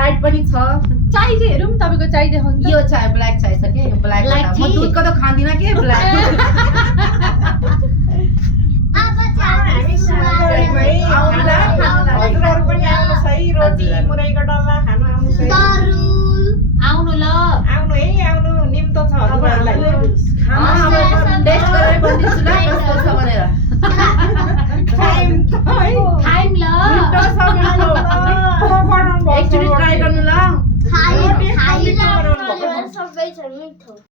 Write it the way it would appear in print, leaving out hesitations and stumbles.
Sprite पनि छ चाय चाहिँ हेरौँ तपाईको चाय देखाउनु यो चाय ब्ल्याक चाय छ के ब्ल्याक म दुधको त खाँदिन के ब्ल्याक हजुरहरु पनि आउनुहोस् है रोटी मुरैको डल्ला खान आउनुहोस् है आउनु ल आउनु है आउनु निम्तो छ हजुरहरुलाई टेस्ट गरेर भनिदिन्छु ल कस्तो छ भनेर टाइम ल मिठो छ मिठो एकचोटि ट्राई गर्नु ल खाइ खाइ सबै छ मिठो